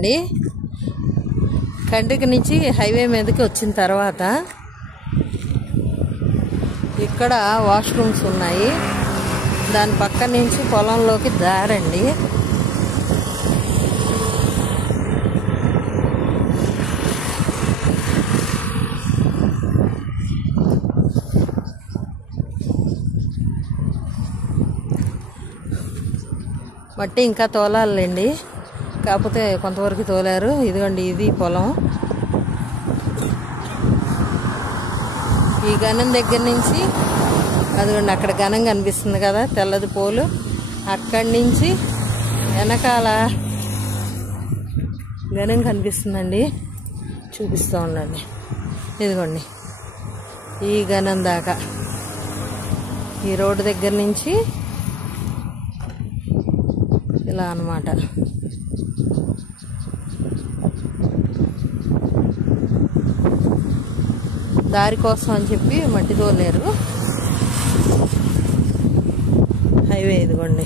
అండి కండ్రికి నుంచి హైవే మీదకి వచ్చిన తర్వాత ఇక్కడ వాష్రూమ్స్ ఉన్నాయి. దాని పక్క నుంచి పొలంలోకి దారండి. మట్టి ఇంకా తోలాలండి, కాకపోతే కొంతవరకు తోలారు. ఇదిగోండి, ఇది పొలం. ఈ గనం దగ్గర నుంచి అదిగోండి, అక్కడ గనం కనిపిస్తుంది కదా, తెల్లది పోలు. అక్కడి నుంచి వెనకాల గనం కనిపిస్తుందండి, చూపిస్తూ ఉండండి. ఇదిగోండి, ఈ గనం దాకా ఈ రోడ్డు దగ్గర నుంచి ఇలా అన్నమాట. దారి కోసం అని చెప్పి మట్టి తోలేరు. హైవే ఇదిగోండి.